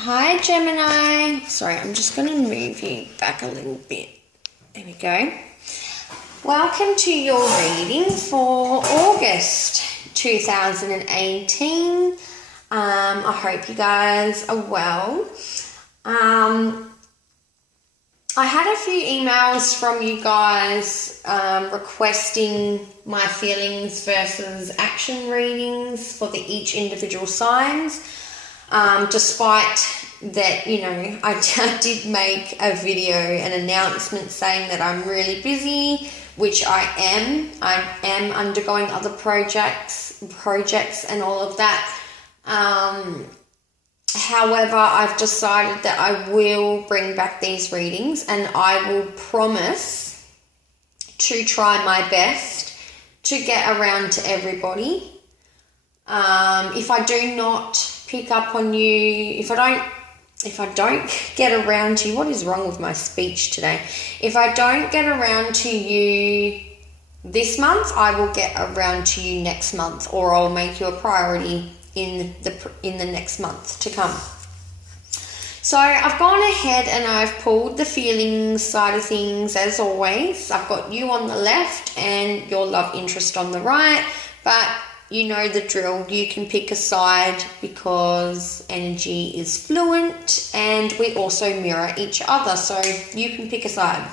Hi, Gemini. Sorry, I'm just going to move you back a little bit. There we go. Welcome to your reading for August 2018. I hope you guys are well. I had a few emails from you guys requesting my feelings versus action readings for each individual signs. Despite that, I did make a video, an announcement saying that I'm really busy, which I am. I am undergoing other projects and all of that. However, I've decided that I will bring back these readings and I will promise to try my best to get around to everybody. If I do not pick up on you, if I don't get around to you, what is wrong with my speech today? If I don't get around to you this month, I will get around to you next month, or I'll make you a priority in the next month to come. So I've gone ahead and I've pulled the feelings side of things as always. I've got you on the left and your love interest on the right, but you know the drill. You can pick a side because energy is fluent and we also mirror each other, so you can pick a side.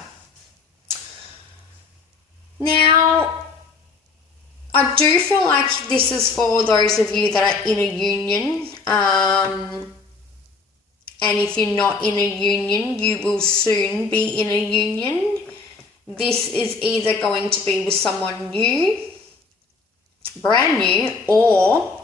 Now, I do feel like this is for those of you that are in a union, and if you're not in a union, you will soon be in a union. This is either going to be with someone new, brand new, or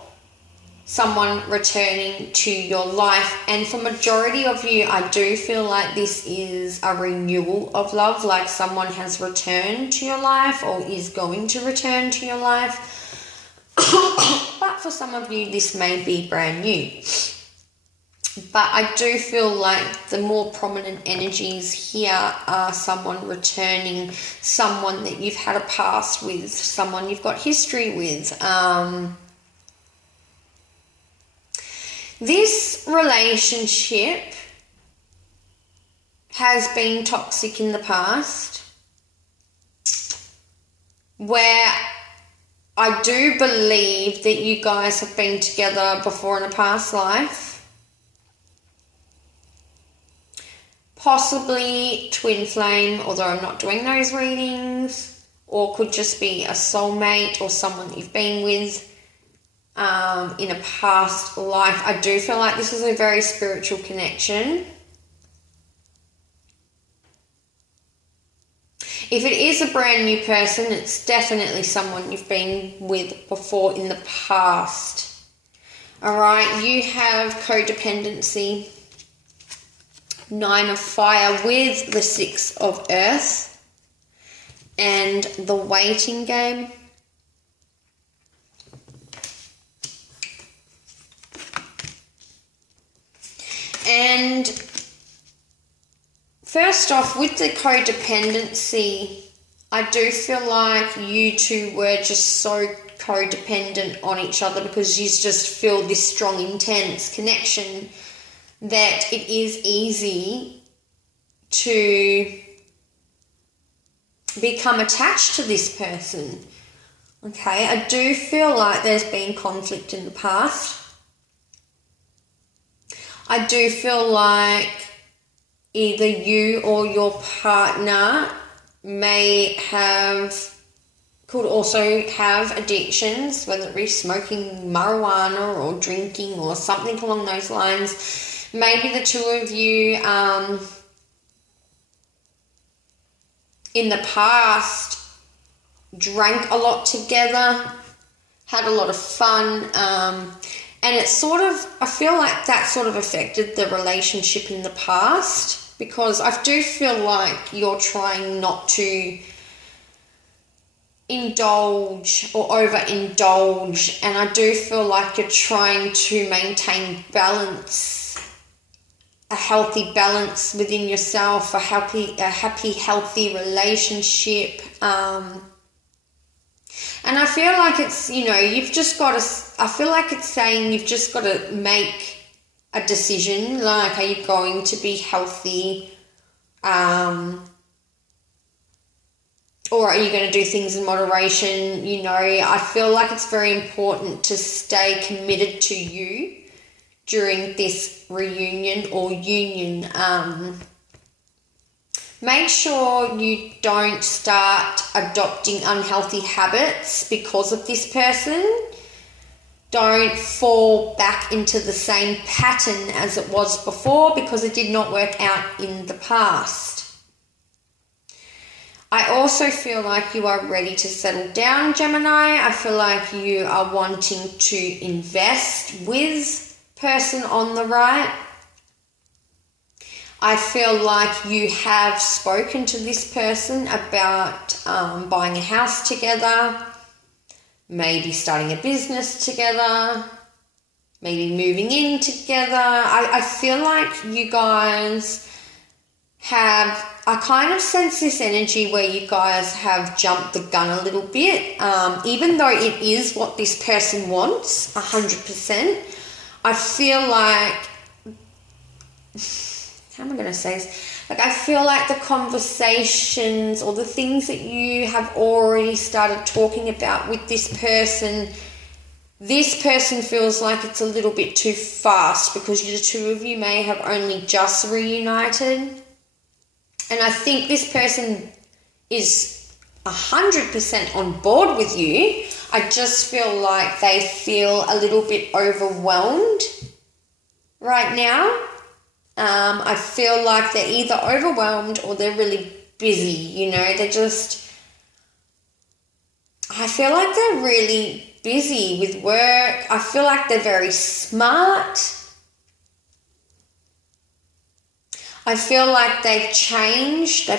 someone returning to your life. And for majority of you, I do feel like this is a renewal of love, like someone has returned to your life or is going to return to your life. But for some of you, this may be brand new. But I do feel like the more prominent energies here are someone returning, someone that you've had a past with, someone you've got history with. This relationship has been toxic in the past, where I do believe that you guys have been together before in a past life. Possibly twin flame, although I'm not doing those readings, or could just be a soulmate or someone that you've been with in a past life. I do feel like this is a very spiritual connection. If it is a brand new person, it's definitely someone you've been with before in the past. All right, you have codependency, 9 of fire with the 6 of earth, and the waiting game. And first off, with the codependency, I do feel like you two were just so codependent on each other because you just feel this strong, intense connection that it is easy to become attached to this person. Okay, I do feel like there's been conflict in the past. I do feel like either you or your partner could also have addictions, whether it be smoking marijuana or drinking or something along those lines. Maybe the two of you in the past drank a lot together, had a lot of fun, and it's I feel like that sort of affected the relationship in the past, because I do feel like you're trying not to indulge or overindulge, and I do feel like you're trying to maintain balance, a healthy balance within yourself, a happy, healthy relationship. And I feel like it's, you've just got to, I feel like it's saying you've just got to make a decision, like are you going to be healthy, or are you going to do things in moderation? You know, I feel like it's very important to stay committed to you during this reunion or union. Make sure you don't start adopting unhealthy habits because of this person. Don't fall back into the same pattern as it was before because it did not work out in the past. I also feel like you are ready to settle down, Gemini. I feel like you are wanting to invest with person on the right. I feel like you have spoken to this person about buying a house together, maybe starting a business together, maybe moving in together. I feel like you guys have, I kind of sense this energy where you guys have jumped the gun a little bit, even though it is what this person wants, 100%. I feel like, how am I going to say this? Like, I feel like the conversations or the things that you have already started talking about with this person feels like it's a little bit too fast because the two of you may have only just reunited. And I think this person is 100% on board with you. I just feel like they feel a little bit overwhelmed right now. I feel like they're either overwhelmed or they're really busy, you know. I feel like they're really busy with work. I feel like they're very smart. I feel like they've changed.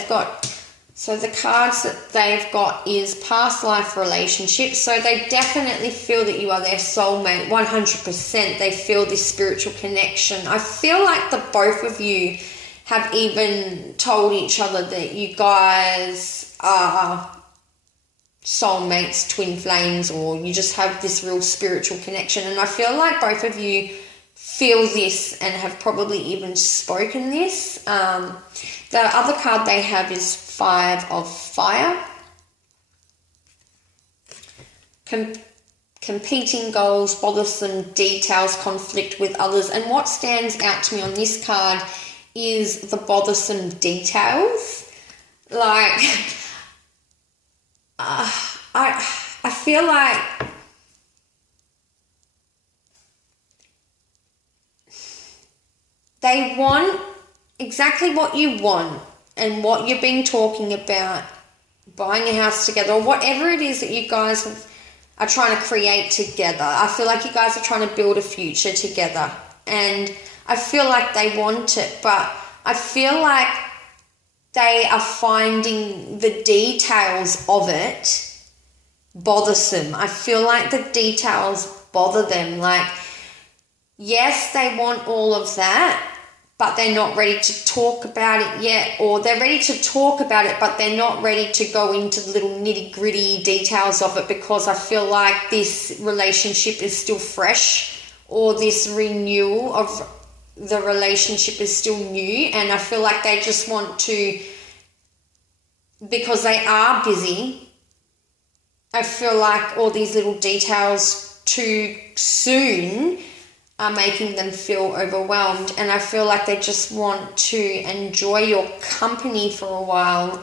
So the cards that they've got is past life relationships. So they definitely feel that you are their soulmate, 100%. They feel this spiritual connection. I feel like the both of you have even told each other that you guys are soulmates, twin flames, or you just have this real spiritual connection. And I feel like both of you feel this and have probably even spoken this. The other card they have is Five of Fire. Competing goals, bothersome details, conflict with others. And what stands out to me on this card is the bothersome details. Like, I feel like they want exactly what you want and what you've been talking about, buying a house together, or whatever it is that you guys are trying to create together. I feel like you guys are trying to build a future together, and I feel like they want it, but I feel like they are finding the details of it bothersome. I feel like the details bother them. Like, yes, they want all of that, but they're not ready to talk about it yet, or they're ready to talk about it, but they're not ready to go into the little nitty-gritty details of it because I feel like this relationship is still fresh, or this renewal of the relationship is still new, and I feel like they just want to, because they are busy, I feel like all these little details too soon are making them feel overwhelmed, and I feel like they just want to enjoy your company for a while.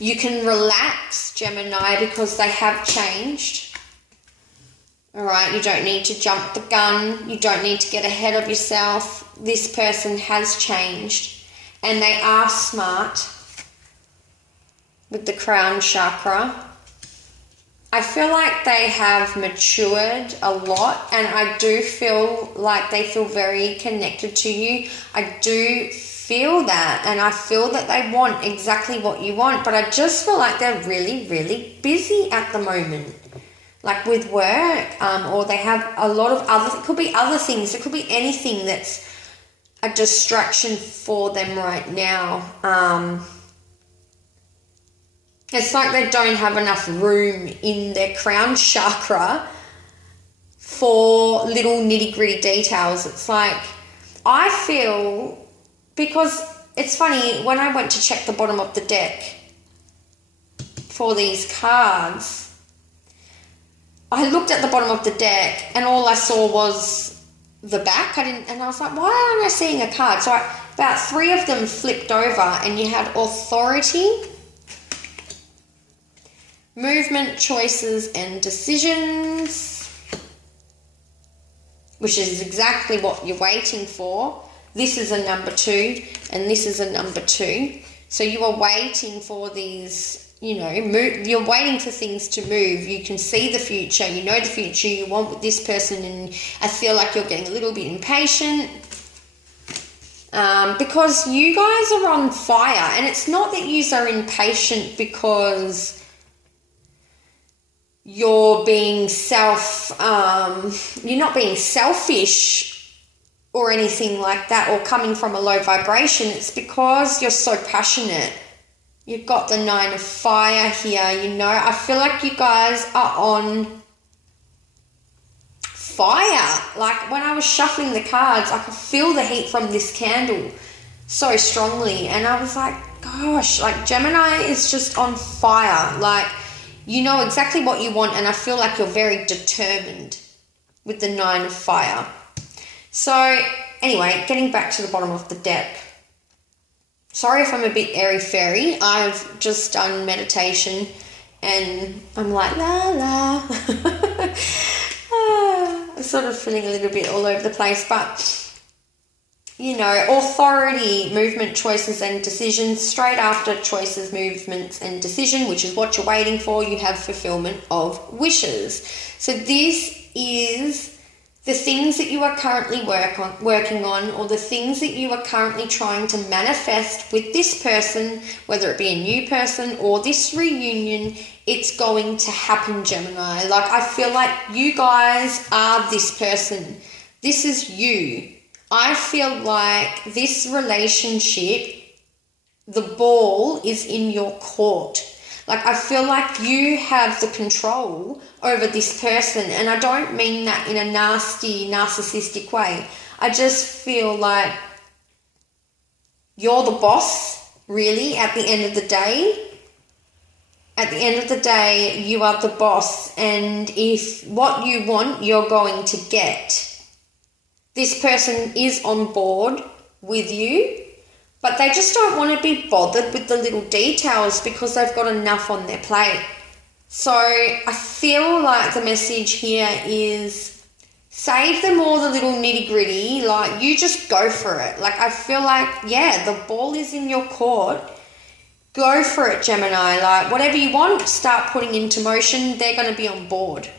You can relax, Gemini, because they have changed. All right, you don't need to jump the gun. You don't need to get ahead of yourself. This person has changed, and they are smart with the crown chakra. I feel like they have matured a lot, and I do feel like they feel very connected to you. I do feel that, and I feel that they want exactly what you want, but I just feel like they're really, really busy at the moment, like with work, or they have a lot of other, it could be other things, it could be anything that's a distraction for them right now. It's like they don't have enough room in their crown chakra for little nitty-gritty details. It's like, I feel, because it's funny, when I went to check the bottom of the deck for these cards, I looked at the bottom of the deck and all I saw was the back. And I was like, why aren't I seeing a card? So about 3 of them flipped over, and you had authority, movement, choices, and decisions, which is exactly what you're waiting for. This is a number 2, and this is a number 2. So you are waiting for these, you're waiting for things to move. You can see the future. You know the future you want with this person, and I feel like you're getting a little bit impatient because you guys are on fire. And it's not that you are impatient because you're being you're not being selfish or anything like that, or coming from a low vibration. It's because you're so passionate. You've got the 9 of fire here, I feel like you guys are on fire. Like, when I was shuffling the cards, I could feel the heat from this candle so strongly. And I was like, gosh, like, Gemini is just on fire. Like, you know exactly what you want, and I feel like you're very determined with the 9 of fire. So, anyway, getting back to the bottom of the deck. Sorry if I'm a bit airy-fairy. I've just done meditation and I'm like, la la. I'm sort of feeling a little bit all over the place, but authority, movement, choices, and decisions. Straight after choices, movements, and decision, which is what you're waiting for, you have fulfillment of wishes. So this is the things that you are currently working on, or the things that you are currently trying to manifest with this person, whether it be a new person or this reunion. It's going to happen, Gemini. Like, I feel like you guys are this person. This is you. I feel like this relationship, the ball is in your court. Like, I feel like you have the control over this person, and I don't mean that in a nasty, narcissistic way. I just feel like you're the boss, really, at the end of the day. At the end of the day, you are the boss, and if what you want, you're going to get. This person is on board with you, but they just don't want to be bothered with the little details because they've got enough on their plate. So I feel like the message here is save them all the little nitty-gritty. Like, you just go for it. Like, I feel like, yeah, the ball is in your court. Go for it, Gemini. Like, whatever you want, start putting into motion. They're going to be on board.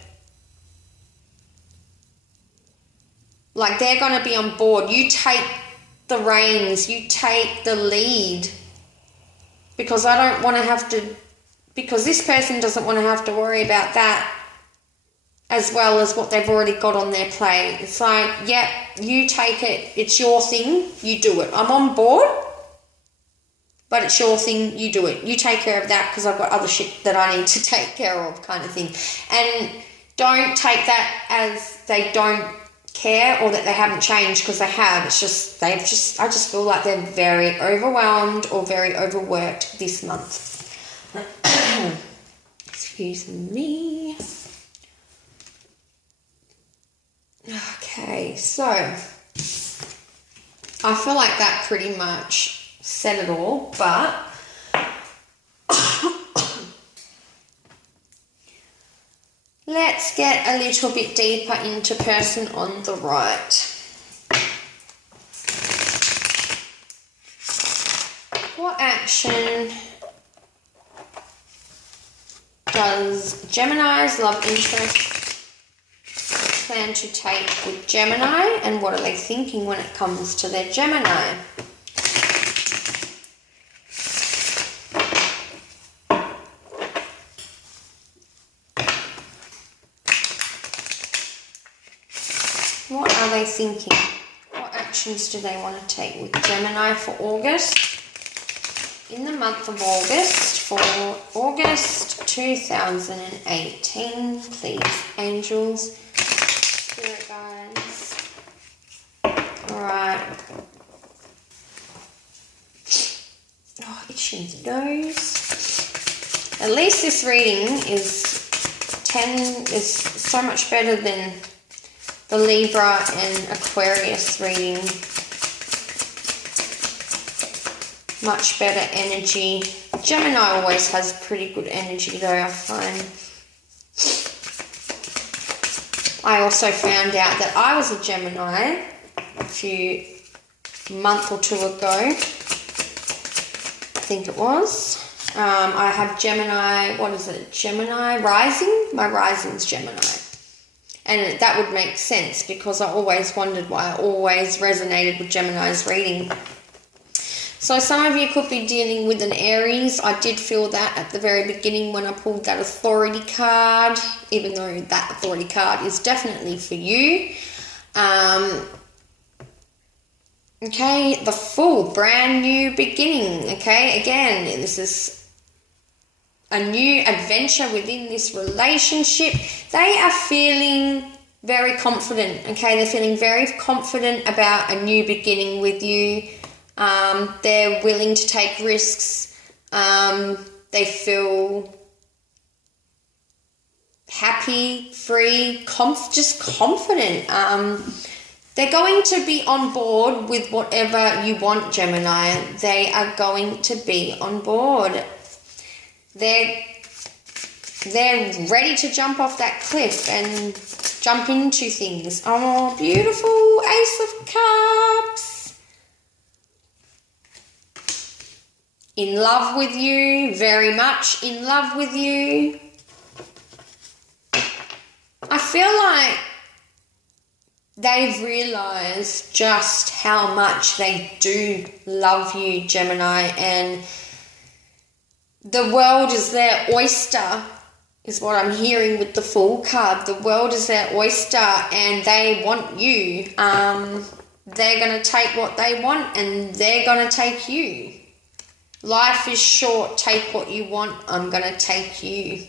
Like, they're going to be on board. You take the reins, you take the lead, because I don't want to have to, because this person doesn't want to have to worry about that as well as what they've already got on their plate. It's like, yeah, you take it, it's your thing, you do it. I'm on board, but it's your thing, you do it. You take care of that because I've got other shit that I need to take care of, kind of thing. And don't take that as they don't care or that they haven't changed, because they have. It's just I just feel like they're very overwhelmed or very overworked this month. Excuse me. Okay, so I feel like that pretty much said it all, but let's get a little bit deeper into person on the right. What action does Gemini's love interest plan to take with Gemini, and what are they thinking when it comes to their Gemini? What are they thinking? What actions do they want to take with Gemini for August? In the month of August, for August 2018, please, angels, spirit guides. Alright. Oh, itching nose. At least this reading is so much better than the Libra and Aquarius reading. Much better energy. Gemini always has pretty good energy though, I find. I also found out that I was a Gemini a month or two ago. I think it was. I have Gemini, what is it? Gemini rising? My rising's Gemini. And that would make sense because I always wondered why I always resonated with Gemini's reading. So some of you could be dealing with an Aries. I did feel that at the very beginning when I pulled that authority card, even though that authority card is definitely for you. Okay, the Fool, brand new beginning. Okay, again, this is a new adventure within this relationship. They are feeling very confident. Okay, they're feeling very confident about a new beginning with you. They're willing to take risks. They feel happy, free, just confident. They're going to be on board with whatever you want, Gemini. They are going to be on board. They're ready to jump off that cliff and jump into things. Oh, beautiful Ace of Cups. In love with you, very much in love with you. I feel like they've realised just how much they do love you, Gemini, and the world is their oyster, is what I'm hearing with the Fool card. The world is their oyster and they want you. They're going to take what they want and they're going to take you. Life is short, take what you want, I'm going to take you.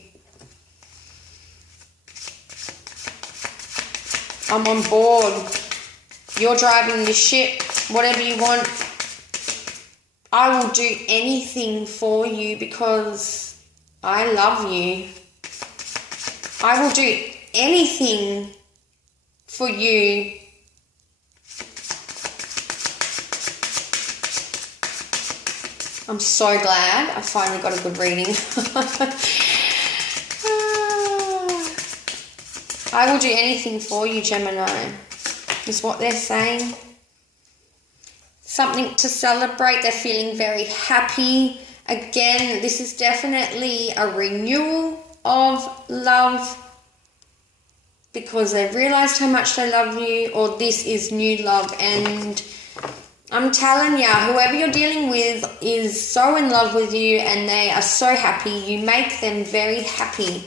I'm on board. You're driving the ship, whatever you want. I will do anything for you because I love you. I will do anything for you. I'm so glad I finally got a good reading. I will do anything for you, Gemini, is what they're saying. Something to celebrate. They're feeling very happy. Again, this is definitely a renewal of love because they've realised how much they love you, or this is new love. And I'm telling you, whoever you're dealing with is so in love with you and they are so happy. You make them very happy.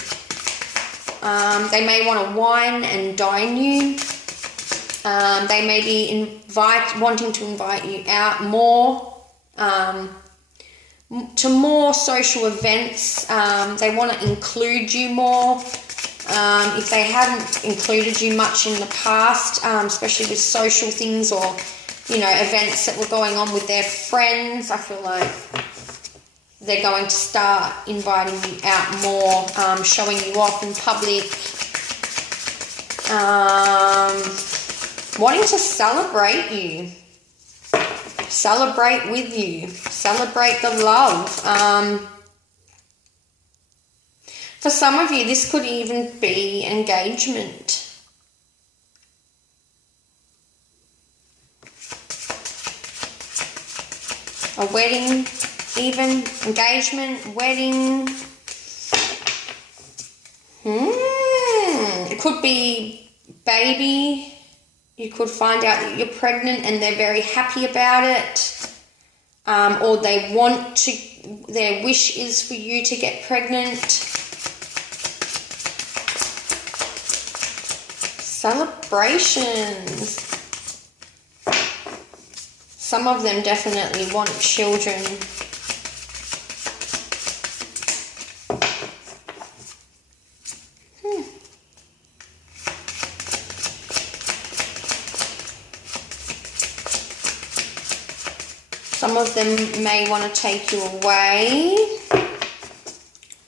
They may want to wine and dine you. They may be wanting to invite you out more, to more social events. They want to include you more. If they hadn't included you much in the past, especially with social things or, events that were going on with their friends, I feel like they're going to start inviting you out more, showing you off in public, wanting to celebrate you, celebrate with you, celebrate the love. For some of you, this could even be engagement. A wedding, even engagement, wedding. It could be baby. You could find out that you're pregnant and they're very happy about it. Or their wish is for you to get pregnant. Celebrations. Some of them definitely want children. Some of them may want to take you away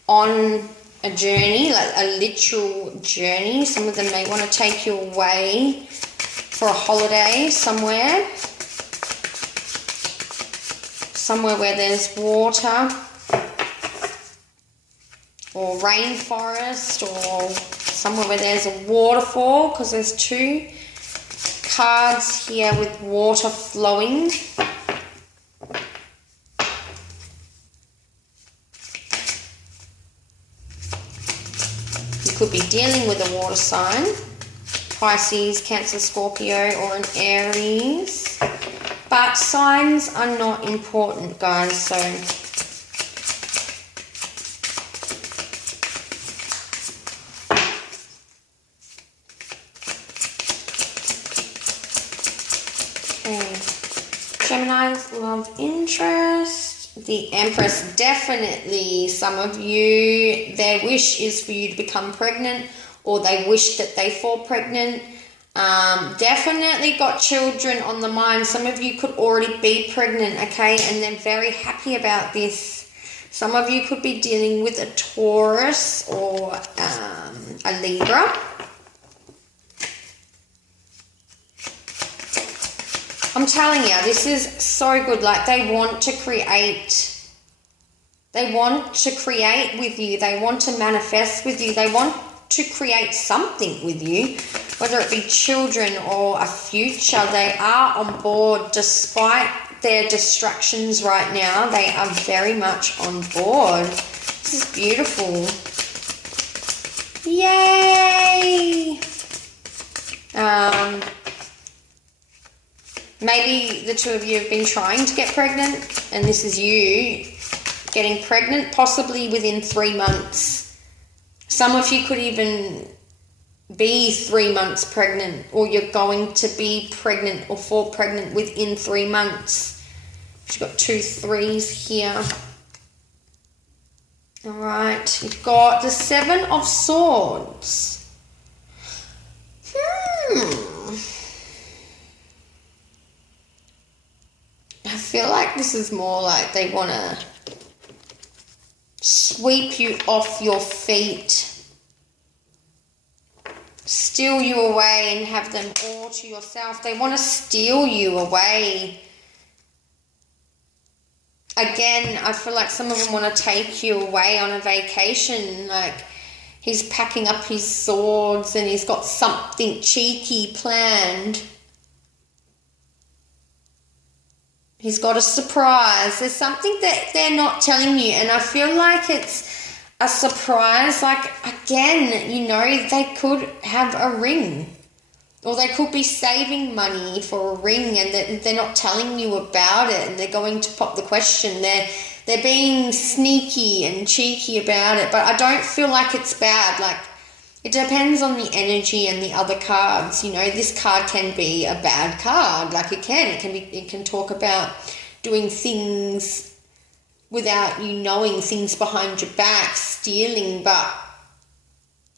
on a journey, like a literal journey. Some of them may want to take you away for a holiday somewhere. Somewhere where there's water or rainforest, or somewhere where there's a waterfall, because there's 2 cards here with water flowing. You could be dealing with a water sign, Pisces, Cancer, Scorpio, or an Aries. But signs are not important, guys, so okay. Gemini's love interest. The Empress, definitely some of you, their wish is for you to become pregnant, or they wish that they fall pregnant. Definitely got children on the mind. Some of you could already be pregnant, okay, and they're very happy about this. Some of you could be dealing with a Taurus or a Libra. I'm telling you, this is so good. Like, they want to create with you. They want to manifest with you. They want to create something with you, whether it be children or a future. They are on board despite their distractions right now. They are very much on board. This is beautiful. Yay! Maybe the 2 of you have been trying to get pregnant, and this is you getting pregnant, possibly within 3 months. Some of you could even be 3 months pregnant, or you're going to be pregnant or fall pregnant within 3 months. You've got 2 3s here. All right, you've got the 7 of Swords. I feel like this is more like they want to sweep you off your feet, steal you away and have them all to yourself. They want to steal you away. Again, I feel like some of them want to take you away on a vacation. Like, he's packing up his swords and he's got something cheeky planned. He's got a surprise. There's something that they're not telling you, and I feel like it's a surprise. Like, again, you know, they could have a ring, or they could be saving money for a ring and they're not telling you about it, and they're going to pop the question. They're being sneaky and cheeky about it, but I don't feel like it's bad. Like, it depends on the energy and the other cards. You know, this card can be a bad card. Like, it can talk about doing things without you knowing, things behind your back, stealing. But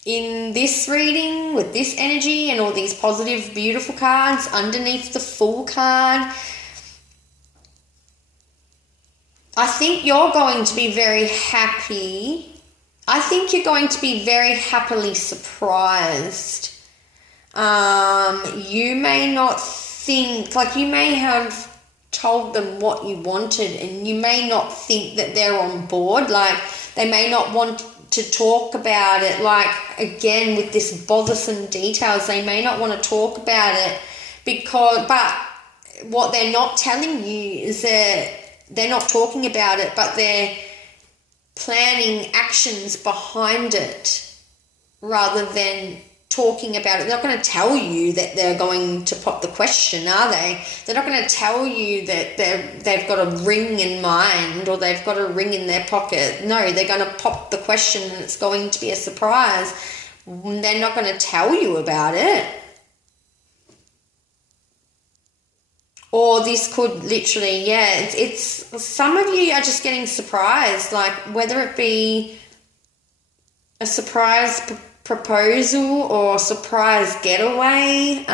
in this reading, with this energy and all these positive, beautiful cards underneath the Fool card, I think you're going to be very happy. I think you're going to be very happily surprised. You may not think, like, you may have told them what you wanted and you may not think that they're on board. Like, they may not want to talk about it. Like, again, with this bothersome details, they may not want to talk about it but what they're not telling you is that they're not talking about it, but they're planning actions behind it rather than talking about it. They're not going to tell you that they're going to pop the question, are they? They're not going to tell you that they've got a ring in mind or they've got a ring in their pocket. No, they're going to pop the question and it's going to be a surprise. They're not going to tell you about it. Or this could literally, it's some of you are just getting surprised, like whether it be a surprise proposal or a surprise getaway.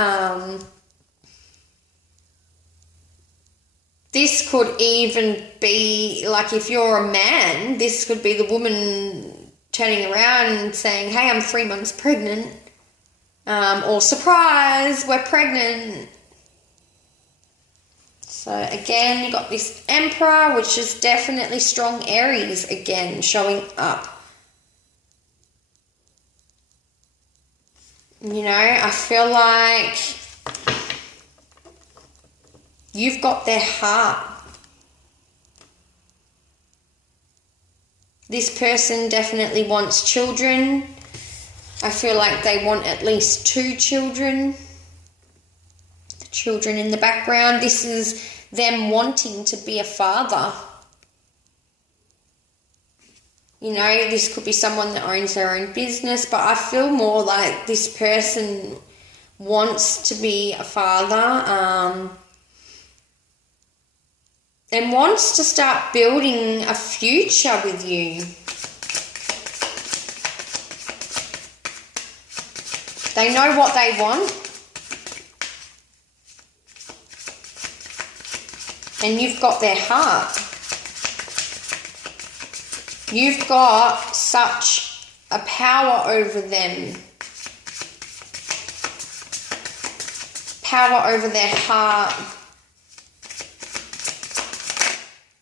This could even be, like, if you're a man, this could be the woman turning around and saying, hey, I'm 3 months pregnant. Or surprise, we're pregnant. So again, you got this Emperor, which is definitely strong Aries again showing up. You know, I feel like you've got their heart. This person definitely wants children. I feel like they want at least 2 children. The children in the background. This is them wanting to be a father. You know, this could be someone that owns their own business, but I feel more like this person wants to be a father, and wants to start building a future with you. They know what they want. And you've got their heart. You've got such a power over them. Power over their heart.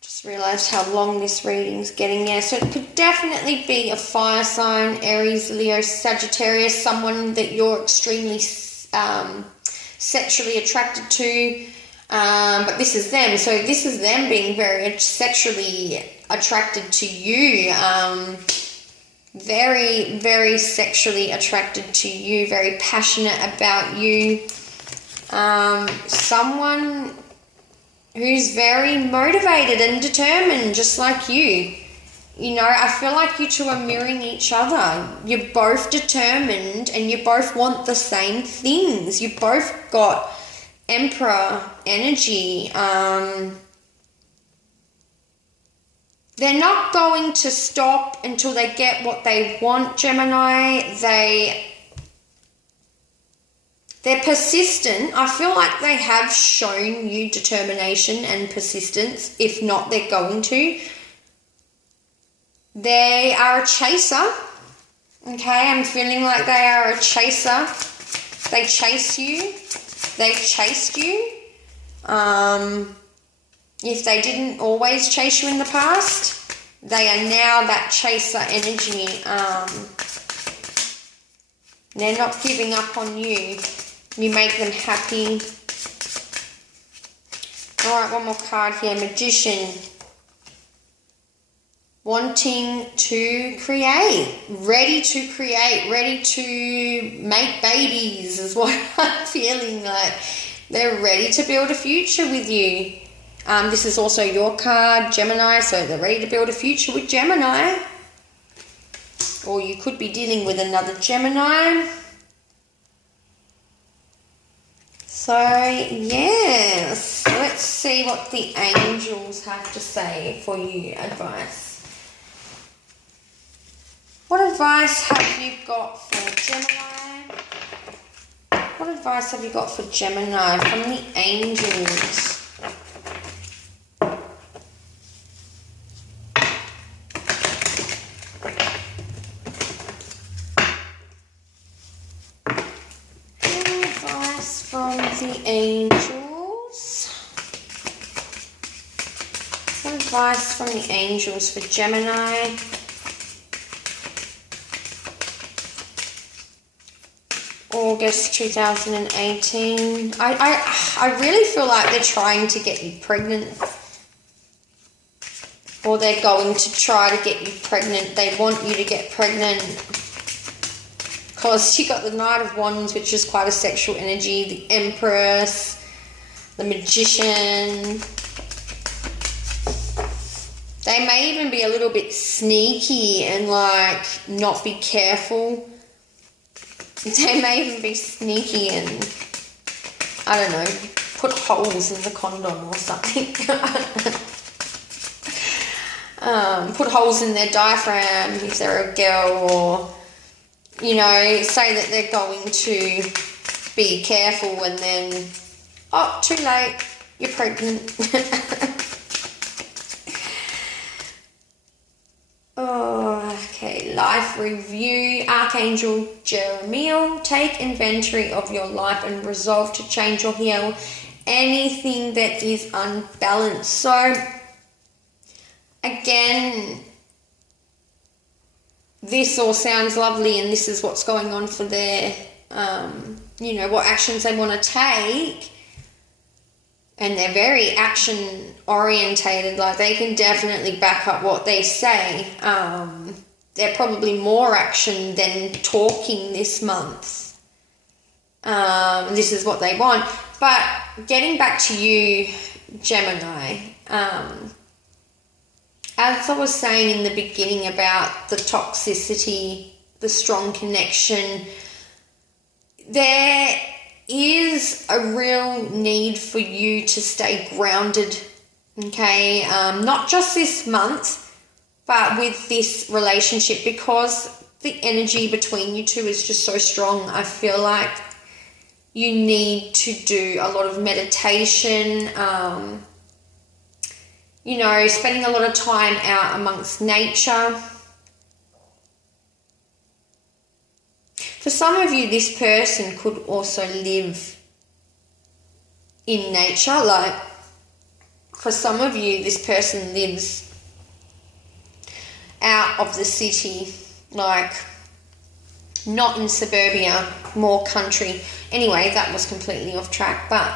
Just realised how long this reading's getting there. So it could definitely be a fire sign, Aries, Leo, Sagittarius, someone that you're extremely sexually attracted to. But this is them. So this is them being very sexually attracted to you. Very, very sexually attracted to you. Very passionate about you. Someone who's very motivated and determined, just like you. You know, I feel like you two are mirroring each other. You're both determined and you both want the same things. You both got Emperor energy. They're not going to stop until they get what they want, Gemini. They're persistent. I feel like they have shown you determination and persistence. If not, they're going to. They are a chaser. Okay, I'm feeling like they are a chaser. They chase you. They've chased you. If they didn't always chase you in the past, they are now that chaser energy. They're not giving up on you. You make them happy. Alright, one more card here. Magician. Wanting to create. Ready to create. Ready to make babies is what I'm feeling like. They're ready to build a future with you. This is also your card, Gemini, so they're ready to build a future with Gemini. Or you could be dealing with another Gemini. So, yes, let's see what the angels have to say for you. Advice. What advice have you got for Gemini? What advice have you got for Gemini from the angels? Advice from the angels. What advice from the angels for Gemini? August 2018. I really feel like they're trying to get you pregnant. Or they're going to try to get you pregnant. They want you to get pregnant. Because you got the Knight of Wands, which is quite a sexual energy. The Empress. The Magician. They may even be a little bit sneaky and like not be careful. They may even be sneaky and, I don't know, put holes in the condom or something. Put holes in their diaphragm if they're a girl, or, you know, say that they're going to be careful and then, oh, too late, you're pregnant. life review. Archangel Jeremiah, take inventory of your life and resolve to change or heal anything that is unbalanced. So again, this all sounds lovely, and this is what's going on for their, what actions they want to take. And they're very action orientated, like they can definitely back up what they say. They're probably more action than talking this month. This is what they want. But getting back to you, Gemini, as I was saying in the beginning about the toxicity, the strong connection, there is a real need for you to stay grounded, okay? Not just this month, but with this relationship, because the energy between you two is just so strong. I feel like you need to do a lot of meditation, spending a lot of time out amongst nature. For some of you, this person could also live in nature. Like, for some of you, this person lives out of the city, like not in suburbia, more country. Anyway, that was completely off track, but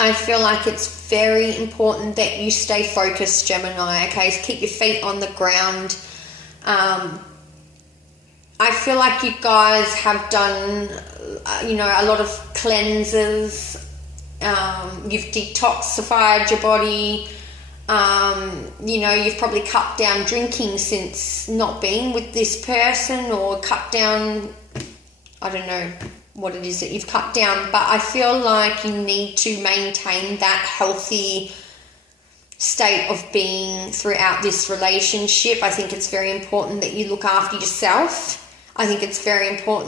I feel like it's very important that you stay focused, Gemini, okay? So keep your feet on the ground. I feel like you guys have done, a lot of cleanses. You've detoxified your body. You've probably cut down drinking since not being with this person, or cut down, I don't know what it is that you've cut down, but I feel like you need to maintain that healthy state of being throughout this relationship. I think it's very important that you look after yourself. I think it's very important